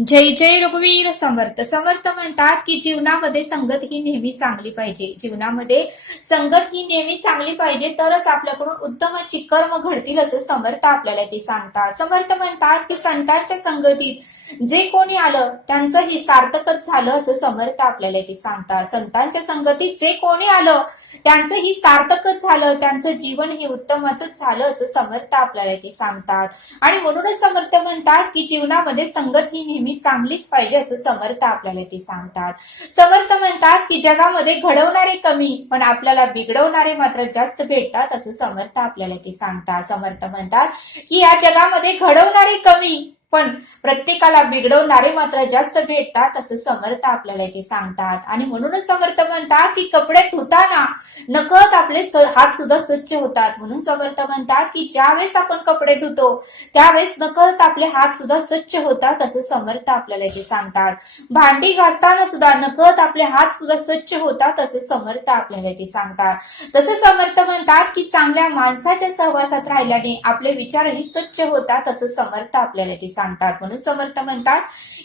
जय जय रघुवीर समर्थ. समर्थ म्हणतात की जीवनामध्ये संगत ही नेहमी चांगली पाहिजे. जीवनामध्ये संगत ही नेहमी चांगली पाहिजे, तरच आपल्याकडून उत्तम अशी कर्म घडतील असं समर्थ आपल्याला ते सांगतात. समर्थ म्हणतात की संतांच्या संगतीत जे कोणी आलं त्यांचं ही सार्थकच झालं असं समर्थ आपल्याला ते सांगतात. संतांच्या संगतीत जे कोणी आलं त्यांचं ही सार्थकच झालं, त्यांचं जीवन हे उत्तमच झालं असं समर्थ आपल्याला ते सांगतात. आणि म्हणूनच समर्थ म्हणतात की जीवनामध्ये संगत ही नेहमी चांगलीच पाहिजे असं समर्थ आपल्याला ते सांगतात. समर्थ म्हणतात की जगामध्ये घडवणारे कमी पण आपल्याला बिघडवणारे मात्र जास्त भेटतात असं समर्थ आपल्याला ते सांगतात. समर्थ म्हणतात की या जगामध्ये घडवणारे कमी पण प्रत्येकाला बिघडवणारे मात्र जास्त भेटतात असं समर्थ आपल्याला ते सांगतात. आणि म्हणूनच समर्थ म्हणतात की कपडे धुताना नकळत आपले हात सुद्धा स्वच्छ होतात. म्हणून समर्थ म्हणतात की ज्यावेळेस आपण कपडे धुतो त्यावेळेस नकळत आपले हात सुद्धा स्वच्छ होतात असं समर्थ आपल्याला ते सांगतात. भांडी घासताना सुद्धा नकळत आपले हात सुद्धा स्वच्छ होतात असं समर्थ आपल्याला ते सांगतात. तसे समर्थ म्हणतात की चांगल्या माणसाच्या सहवासात राहिल्याने आपले विचारही स्वच्छ होतात असं समर्थ आपल्याला ते सांगतात. म्हणून समर्थ म्हणतात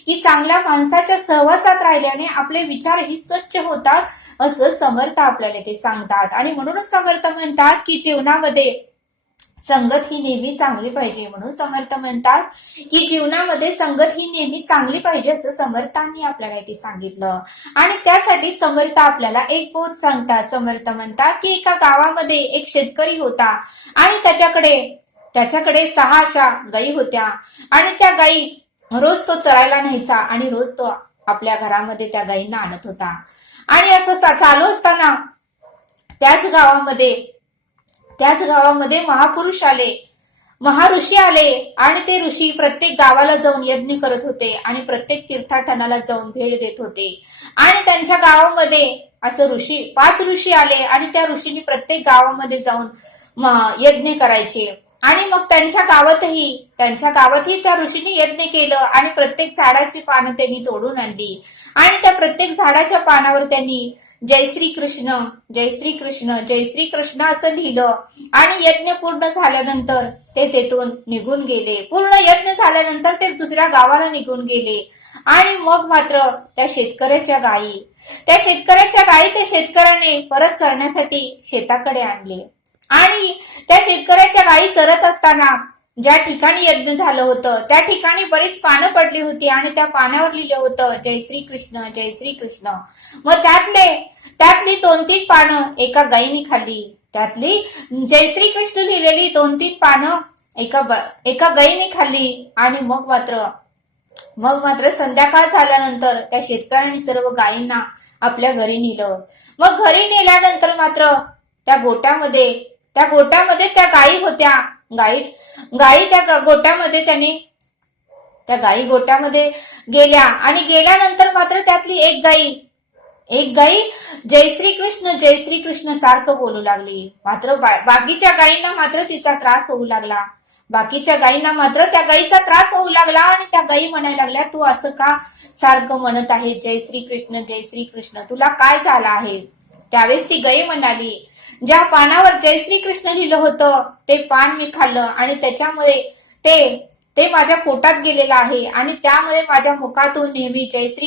की चांगल्या माणसाच्या सहवासात राहिल्याने आपले विचारही स्वच्छ होतात असं समर्थ आपल्याला ते सांगतात. आणि म्हणूनच समर्थ म्हणतात की जीवनामध्ये संगत ही नेहमी चांगली पाहिजे. म्हणून समर्थ म्हणतात की जीवनामध्ये संगत ही नेहमी चांगली पाहिजे असं समर्थांनी आपल्याला ते सांगितलं. आणि त्यासाठी समर्थ आपल्याला एक बोध सांगतात. समर्थ म्हणतात की एका गावामध्ये एक शेतकरी होता आणि त्याच्याकडे 6 अशा गायी होत्या. आणि त्या गायी रोज तो चरायला न्यायचा आणि रोज तो आपल्या घरामध्ये त्या गायींना आणत होता. आणि असं चालू असताना त्याच गावामध्ये महापुरुष आले, महाऋषी आले. आणि ते ऋषी प्रत्येक गावाला जाऊन यज्ञ करत होते आणि प्रत्येक तीर्थाटनाला जाऊन भेट देत होते. आणि त्यांच्या गावामध्ये असं 5 ऋषी आले आणि त्या ऋषींनी प्रत्येक गावामध्ये जाऊन यज्ञ करायचे. आणि मग त्यांच्या गावातही त्या ऋषींनी यज्ञ केलं आणि प्रत्येक झाडाची पानं त्यांनी तोडून आणली. आणि त्या प्रत्येक झाडाच्या पानावर त्यांनी जय श्री कृष्ण, जय श्री कृष्ण, जय श्री कृष्ण असं लिहिलं. आणि यज्ञ पूर्ण झाल्यानंतर ते तेथून निघून गेले. पूर्ण यज्ञ झाल्यानंतर ते दुसऱ्या गावाला निघून गेले. आणि मग मात्र त्या शेतकऱ्याच्या गायी त्या शेतकऱ्याने परत चरण्यासाठी शेताकडे आणले. आणि त्या शेतकऱ्याच्या गायी चरत असताना ज्या ठिकाणी यज्ञ झालं होतं त्या ठिकाणी बरीच पानं पडली होती आणि त्या पानावर लिहिलं होतं जय श्री कृष्ण, जय श्री कृष्ण. मग त्यातली 2-3 पानं एका गायीने खाल्ली. त्यातली जय श्री कृष्ण लिहिलेली 2-3 पानं एका गायीने खाल्ली. आणि मग मात्र संध्याकाळ झाल्यानंतर त्या शेतकऱ्यांनी सर्व गायींना आपल्या घरी नेलं. मग घरी नेल्यानंतर मात्र त्या गोट्यामध्ये त्या गायी होत्या. गायी त्या गोट्यामध्ये गेल्या. आणि गेल्यानंतर मात्र त्यातली एक गायी जय श्री कृष्ण, जय श्री कृष्ण सारखं बोलू लागली. मात्र बाकीच्या गायींना मात्र तिचा त्रास होऊ लागला. त्या गायीचा त्रास होऊ लागला. आणि त्या गायी म्हणायला लागल्या, तू असं का सारखं म्हणत आहे जय श्री कृष्ण, जय श्री कृष्ण, तुला काय झालं आहे? त्यावेळेस ती गायी म्हणाली, ज्या पानावर जय श्री कृष्ण लिहिलं होतं ते पान मी खाल्लं आणि त्याच्यामुळे ते माझ्या पोटात गेलेलं आहे. आणि त्यामुळे माझ्या मुखातून नेहमी जय श्री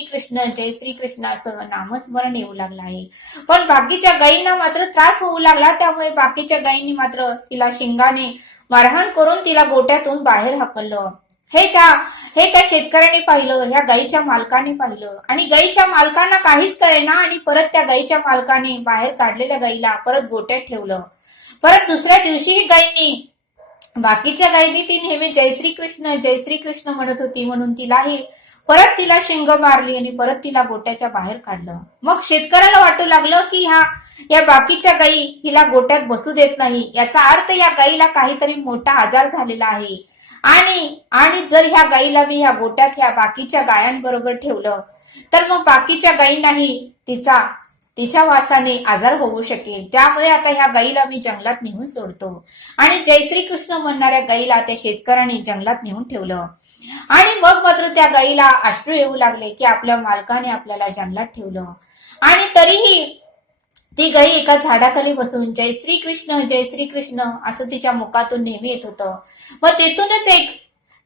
कृष्ण असं नामस्मरण येऊ लागलं आहे. पण बाकीच्या गायींना मात्र त्रास होऊ लागला. त्यामुळे बाकीच्या गायींनी मात्र तिला शिंगाने मारहाण करून तिला गोट्यातून बाहेर हाकललं. हे त्या शेतकऱ्याने पाहिलं, ह्या गायीच्या मालकाने पाहिलं. आणि गायीच्या मालकांना काहीच कळेना. आणि परत त्या गायीच्या मालकाने बाहेर काढलेल्या गायीला परत गोट्यात ठेवलं. परत दुसऱ्या दिवशी बाकीच्या गायींनी ती नेहमी जय श्री कृष्ण म्हणत होती म्हणून तिला शिंग मारली आणि परत तिला गोट्याच्या बाहेर काढलं. मग शेतकऱ्याला वाटू लागलं की या बाकीच्या गायी हिला गोट्यात बसू देत नाही. याचा अर्थ या गायीला काहीतरी मोठा आजार झालेला आहे. आणि जर ह्या गायीला मी ह्या गोट्यात ह्या बाकीच्या गायांबरोबर ठेवलं तर मग बाकीच्या गायींनाही तिच्या वासाने आजार होऊ शकेल. त्यामुळे आता ह्या गायीला मी जंगलात नेऊन सोडतो. आणि जय श्री कृष्ण म्हणणाऱ्या गायीला त्या शेतकऱ्याने जंगलात नेऊन ठेवलं. आणि मग मात्र त्या गायीला अश्रू येऊ लागले की आपल्या मालकाने आपल्याला जंगलात ठेवलं. आणि तरीही ती गाई एका झाडाखाली बसून जय श्री कृष्ण असं तिच्या मुखातून नेहमी येत होतं. मग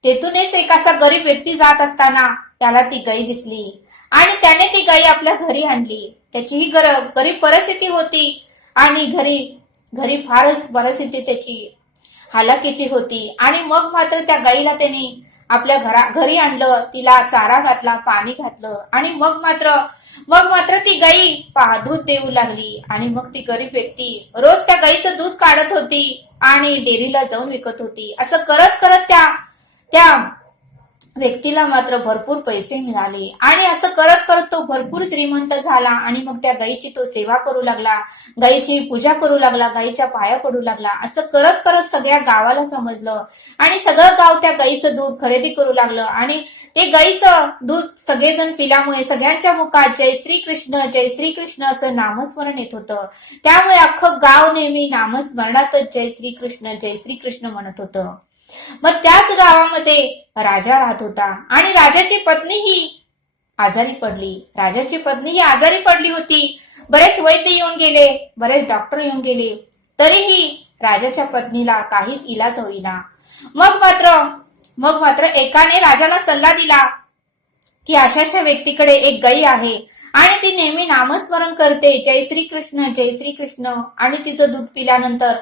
तेथूनच एक असा गरीब व्यक्ती जात असताना त्याला ती गाय दिसली आणि त्याने ती गाय आपल्या घरी आणली. त्याची ही गरीब परिस्थिती होती आणि घरी फारच परिस्थिती त्याची हालाकीची होती. आणि मग मात्र त्या गाईला त्याने आपल्या घरी आणलं, तिला चारा घातला, पाणी घातलं आणि मग मात्र ती गाई दूध देऊ लागली. आणि मग ती गरीब व्यक्ती रोज त्या गाईचं दूध काढत होती आणि डेअरीला जाऊन विकत होती. असं करत करत त्या व्यक्तीला मात्र भरपूर पैसे मिळाले आणि असं करत करत तो भरपूर श्रीमंत झाला. आणि मग त्या गायीची तो सेवा करू लागला, गायीची पूजा करू लागला, गायीच्या पाया पडू लागला. असं करत करत सगळ्या गावाला समजलं आणि सगळं गाव त्या गायीचं दूध खरेदी करू लागलं. आणि ते गायीचं दूध सगळेजण पिल्यामुळे सगळ्यांच्या मुखात जय श्री कृष्ण असं नामस्मरण येत होतं. त्यामुळे अख्खं गाव नेहमी नामस्मरणातच जय श्री कृष्ण म्हणत होतं. मग त्याच गावामध्ये राजा राहत होता आणि राजाची पत्नी ही आजारी पडली होती. बरेच वैद्य येऊन गेले, बरेच डॉक्टर येऊन गेले, तरीही राजाच्या पत्नीला काहीच इलाज होईना. मग मात्र एकाने राजाला सल्ला दिला की अशाशा व्यक्तीकडे एक गाई आहे आणि ती नेहमी नामस्मरण करते जय श्री कृष्ण आणि तिचं दूध पिल्यानंतर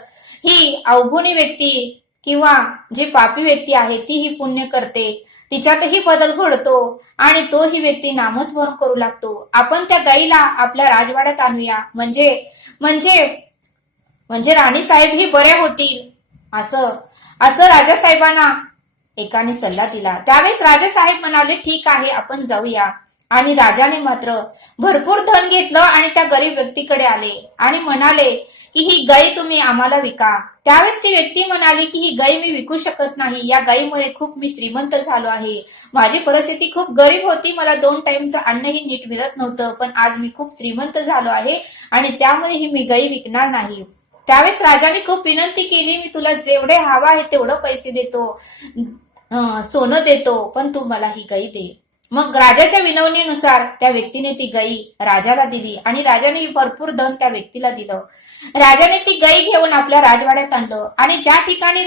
ही अवगुणी व्यक्ती किंवा जी पापी व्यक्ती आहे ती ही पुण्य करते, तिच्यातही बदल घडतो आणि तो ही व्यक्ती नामस्मरण करू लागतो. आपण त्या गाईला आपल्या राजवाड्यात आणूया, म्हणजे राणी साहेब ही बरे होतील. असं राजासाहेबांना एकाने सल्ला दिला. त्यावेळेस राजासाहेब म्हणाले ठीक आहे, आपण जाऊया. आणि राजाने मात्र भरपूर धन घेतलं आणि त्या गरीब व्यक्तीकडे आले आणि म्हणाले की ही गाय तुम्ही आम्हाला विका. त्यावेळेस ती व्यक्ती म्हणाली की ही गाय मी विकू शकत नाही, या गायीमुळे खूप मी श्रीमंत झालो आहे. माझी परिस्थिती खूप गरीब होती, मला 2 टाइमचं अन्नही नीट मिळत नव्हतं, पण आज मी खूप श्रीमंत झालो आहे आणि त्यामुळे ही मी गाय विकणार नाही. त्यावेळेस राजाने खूप विनंती केली, मी तुला जेवढे हवा आहे तेवढं पैसे देतो, सोनं देतो, पण तू मला ही गाय दे. मग राजाच्या विनवणीनुसार त्या व्यक्तीने ती गाई राजाला दिली आणि राजाने भरपूर धन त्या व्यक्तीला दिलं. राजाने ती गाई घेऊन आपल्या राजवाड्यात आणलं आणि ज्या ठिकाणी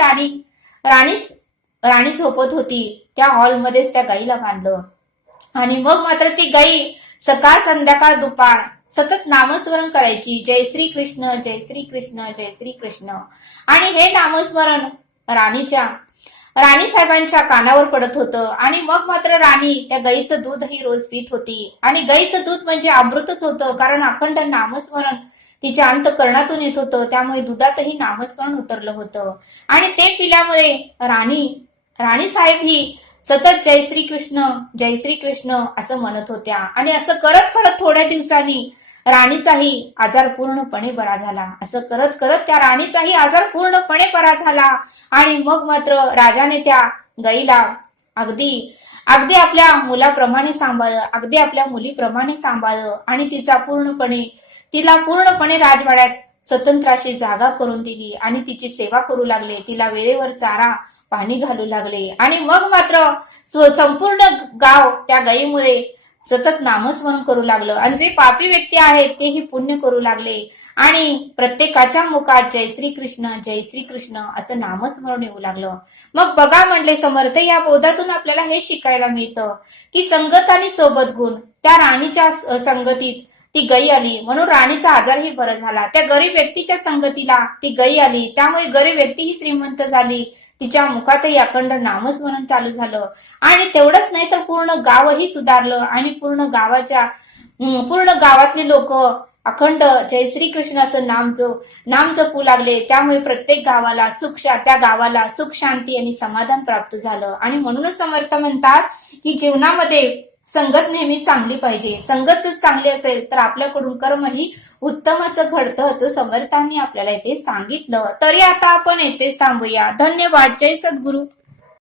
राणी झोपत होती त्या हॉलमध्येच त्या गाईला बांधलं. आणि मग मात्र ती गाई सकाळ संध्याकाळ दुपार सतत नामस्मरण करायची जय श्री कृष्ण. आणि हे नामस्मरण राणी साहेबांच्या कानावर पडत होतं. आणि मग मात्र राणी त्या गाईचं दूधही रोज पित होती आणि गाईचं दूध म्हणजे अमृतच होतं, कारण अखंड नामस्मरण तिच्या अंतःकरणातून येत होतं, त्यामुळे दुधातही नामस्मरण उतरलं होतं. आणि ते पिल्यामुळे राणी साहेब ही सतत जय श्री कृष्ण असं म्हणत होत्या. आणि असं करत करत थोड्या दिवसांनी राणीचाही आजार पूर्णपणे बरा झाला. असं करत करत त्या राणीचाही आजार पूर्णपणे बरा झाला. आणि मग मात्र राजाने त्या गाईला अगदी आपल्या मुलाप्रमाणे सांभाळलं, अगदी आपल्या मुलीप्रमाणे सांभाळलं आणि तिला पूर्णपणे राजवाड्यात स्वतंत्र अशी जागा करून दिली आणि तिची सेवा करू लागले, तिला वेळेवर चारा पाणी घालू लागले. आणि मग मात्र संपूर्ण गाव त्या गायीमुळे सतत नामस्मरण करू लागलं आणि जे पापी व्यक्ती आहेत तेही पुण्य करू लागले आणि प्रत्येकाच्या मुखात जय श्री कृष्ण असं नामस्मरण येऊ लागलं. मग बघा म्हणले समर्थ, या बोधातून आपल्याला हे शिकायला मिळतं की संगत आणि सोबत गुण. त्या राणीच्या संगतीत ती गाई आली म्हणून राणीचा आजारही बरा झाला. त्या गरीब व्यक्तीच्या संगतीला ती गाई आली, त्यामुळे गरीब व्यक्ती ही श्रीमंत झाली, तिच्या मुखातही अखंड नामस्मरण चालू झालं. आणि तेवढंच नाही तर पूर्ण गावही सुधारलं आणि पूर्ण गावातले लोक अखंड जय श्री कृष्ण असं नाम जपू लागले. त्यामुळे प्रत्येक गावाला त्या गावाला सुख शांती आणि समाधान प्राप्त झालं. आणि म्हणूनच समर्थ म्हणतात की जीवनामध्ये संगत नेहमी चांगली पाहिजे. संगत जर चांगली असेल तर आपल्याकडून कर्मही उत्तमच घडतं असं समर्थांनी आपल्याला इथे सांगितलं. तरी आता आपण येथेच थांबूया. धन्यवाद. जय सद्गुरू.